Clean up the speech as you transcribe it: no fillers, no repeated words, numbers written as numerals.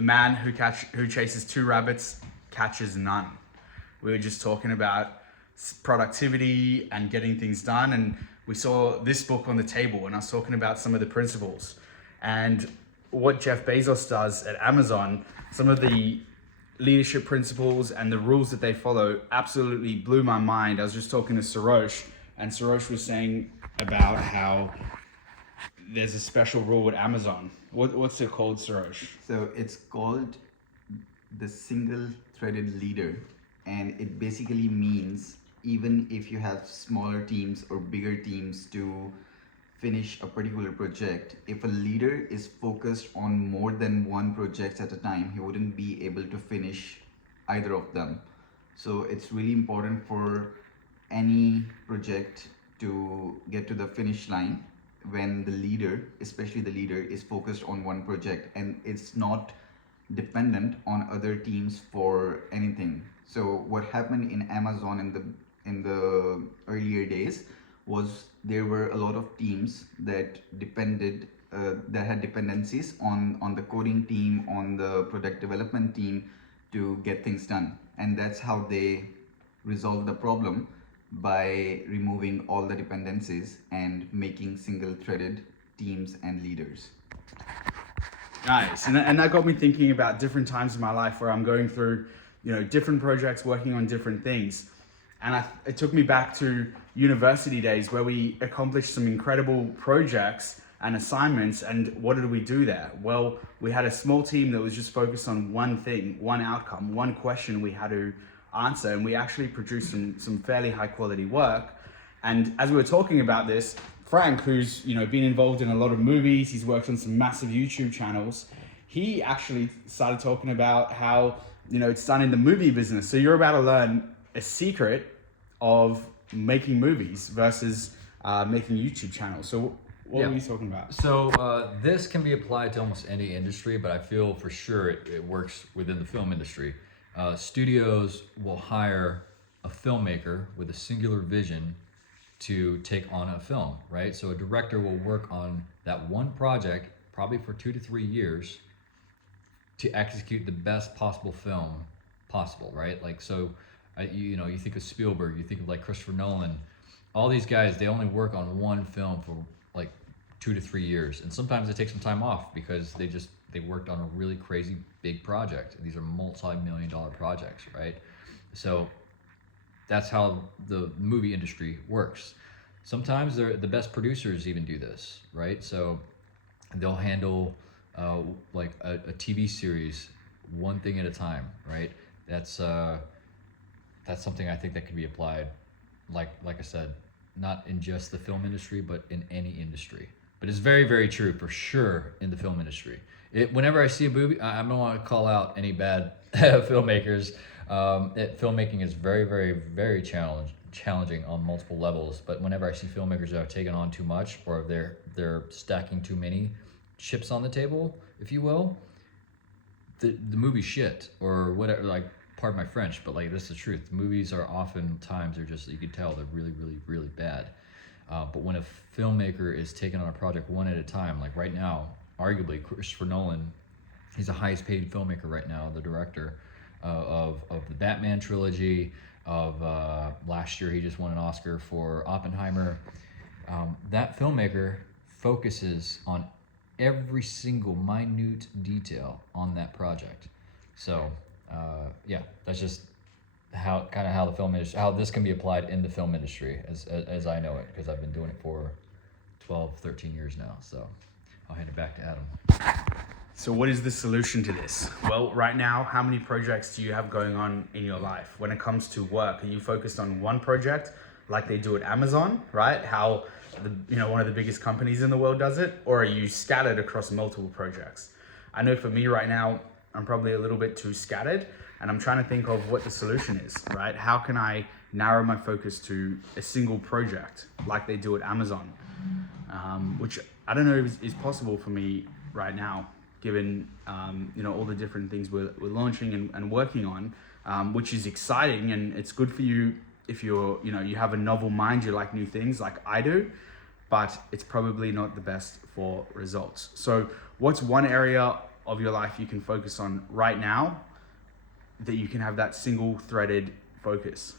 the man who chases two rabbits catches none. We were just talking about productivity and getting things done, and we saw this book on the table, and I was talking about some of the principles and what Jeff Bezos does at Amazon. Some of the leadership principles and the rules that they follow absolutely blew my mind. I was just talking to Sarosh, and Sarosh was saying about how there's a special rule at Amazon. What's it called, Sarosh? So it's called the single threaded leader, and it basically means even if you have smaller teams or bigger teams to finish a particular project, if a leader is focused on more than one project at a time, he wouldn't be able to finish either of them. So it's really important for any project to get to the finish line when the leader, especially the leader, is focused on one project and it's not dependent on other teams for anything. So what happened in Amazon in the earlier days was there were a lot of teams that had dependencies on the coding team, on the product development team to get things done, and that's how they resolved the problem by removing all the dependencies and making single-threaded teams and leaders. Nice, and that got me thinking about different times in my life where I'm going through, different projects, working on different things, and it took me back to university days where we accomplished some incredible projects and assignments. And what did we do there? Well, we had a small team that was just focused on one thing, one outcome, one question we had to answer, and we actually produced some fairly high quality work. And as we were talking about this, Frank, who's been involved in a lot of movies, he's worked on some massive YouTube channels, he actually started talking about how it's done in the movie business. So you're about to learn a secret of making movies versus making YouTube channels. So what were you talking about? So this can be applied to almost any industry, but I feel for sure it works within the film industry. Studios will hire a filmmaker with a singular vision to take on a film, right? So a director will work on that one project probably for 2 to 3 years to execute the best possible film possible, right? Like, so you think of Spielberg, you think of like Christopher Nolan, all these guys, they only work on one film for like 2 to 3 years, and sometimes they take some time off because they worked on a really crazy big project. These are multi-million-dollar projects, right? So that's how the movie industry works. Sometimes the best producers even do this, right? So they'll handle like a TV series, one thing at a time, right? That's something I think that can be applied, like I said, not in just the film industry, but in any industry. But it's very, very true for sure in the film industry. Whenever I see a movie, I don't want to call out any bad filmmakers. Filmmaking is very, very, very challenging on multiple levels. But whenever I see filmmakers that have taken on too much, or they're stacking too many chips on the table, if you will, the movie's shit or whatever. Like, pardon my French, but like, this is the truth. Movies are oftentimes, they're just, you can tell they're really, really, really bad. But when a filmmaker is taking on a project one at a time, like right now, arguably Christopher Nolan, he's the highest paid filmmaker right now, the director of the Batman trilogy, of last year he just won an Oscar for Oppenheimer. That filmmaker focuses on every single minute detail on that project. So that's just how the film industry, how this can be applied in the film industry as I know it, because I've been doing it for 12, 13 years now. So I'll hand it back to Adam. So what is the solution to this? Well, right now, how many projects do you have going on in your life? When it comes to work, are you focused on one project like they do at Amazon, right? How one of the biggest companies in the world does it? Or are you scattered across multiple projects? I know for me right now, I'm probably a little bit too scattered, and I'm trying to think of what the solution is, right? How can I narrow my focus to a single project like they do at Amazon? Which I don't know if is possible for me right now, given all the different things we're launching and working on, which is exciting, and it's good for you if you have a novel mind, you like new things like I do, but it's probably not the best for results. So what's one area of your life you can focus on right now, that you can have that single threaded focus.